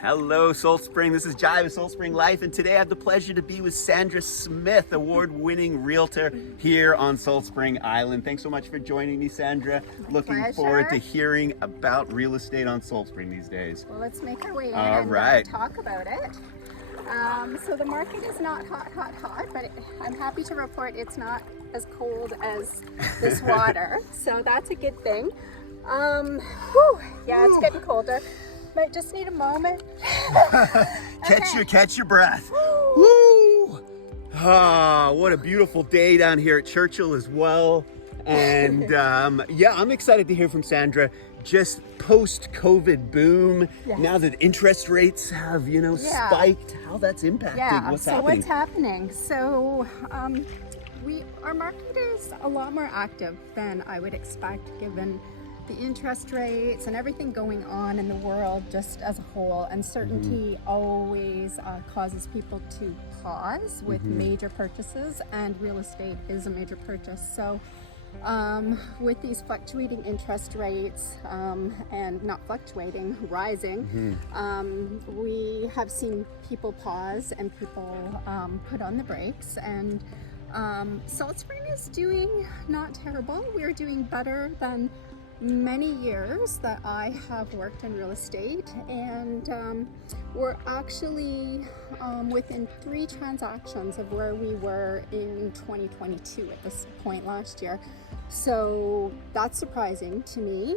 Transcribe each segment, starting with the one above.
Hello, Soul Spring. This is Jai with Soul Spring Life, and today I have the pleasure to be with Sandra Smith, award-winning realtor here on Soul Spring Island. Thanks so much for joining me, Sandra. Looking forward to hearing about real estate on Soul Spring these days. Well, let's make our way in and talk about it. So the market is not hot, but I'm happy to report it's not as cold as this water. So that's a good thing. Yeah, it's getting colder. Might just need a moment. Catch your breath. Woo! Ah, what a beautiful day down here at Churchill as well. And yeah, I'm excited to hear from Sandra. Just post-COVID boom, now that interest rates have, spiked, how that's impacting what's happening. What's happening? So our market is a lot more active than I would expect given the interest rates and everything going on in the world just as a whole. Uncertainty always causes people to pause with major purchases, and real estate is a major purchase. So with these fluctuating interest rates and not fluctuating, rising, we have seen people pause and people put on the brakes. And Salt Spring is doing not terrible. We're doing better than many years that I have worked in real estate, and we're actually within 3 transactions of where we were in 2022 at this point last year. So that's surprising to me.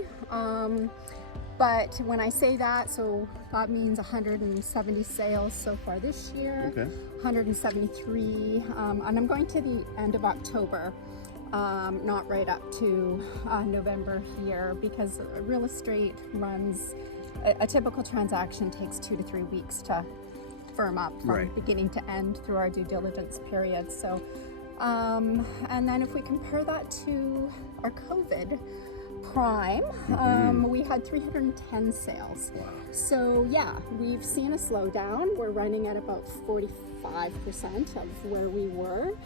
But when I say that, so that means 170 sales so far this year, 173, and I'm going to the end of October. Not right up to November here, because real estate runs, a typical transaction takes 2 to 3 weeks to firm up from beginning to end through our due diligence period. So, and then if we compare that to our COVID prime, we had 310 sales. Wow. So yeah, we've seen a slowdown. We're running at about 45% of where we were.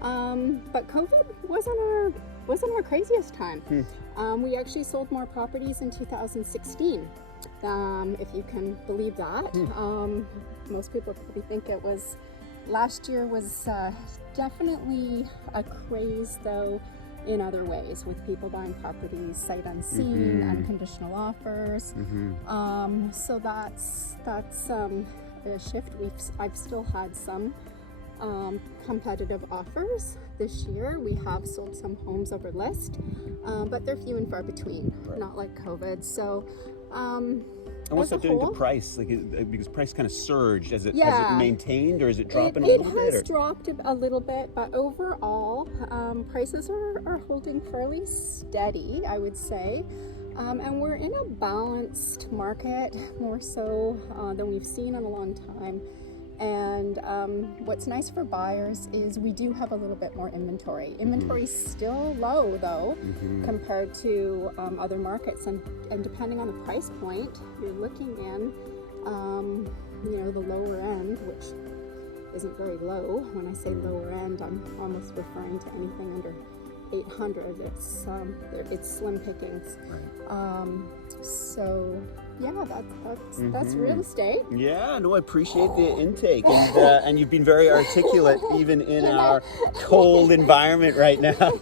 But COVID wasn't our craziest time. We actually sold more properties in 2016, if you can believe that. Most people probably think it was, last year was definitely a craze though in other ways, with people buying properties sight unseen, unconditional offers. So that's a shift. I've still had some competitive offers this year. We have sold some homes over list, but they're few and far between, not like COVID. So and what's that doing to price? Because price kind of surged. Has it maintained, or is it dropping a little bit? It has dropped a little bit, but overall prices are holding fairly steady, I would say. And we're in a balanced market, more so than we've seen in a long time. And what's nice for buyers is we do have a little bit more inventory. Inventory's still low though, compared to other markets, and depending on the price point you're looking in, the lower end, which isn't very low. When I say lower end, I'm almost referring to anything under 800. It's slim pickings. So yeah, that's real estate. Yeah, no, I appreciate the intake, and you've been very articulate even in our cold environment right now.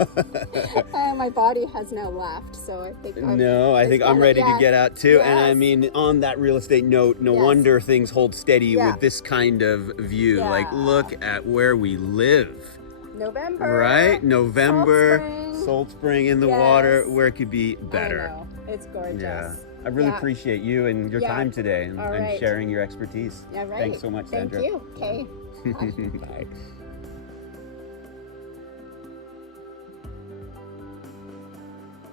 My body has now left, so I think I'm ready to get out too. Yes. And I mean, on that real estate note, no wonder things hold steady with this kind of view. Yeah. Like, look at where we live. November. Right? November, Salt Spring in the water, where it could be better. I know. It's gorgeous. Yeah. I really appreciate you and your time today and sharing your expertise. Yeah, right. Thanks so much, Sandra. Thank you. Okay. Bye.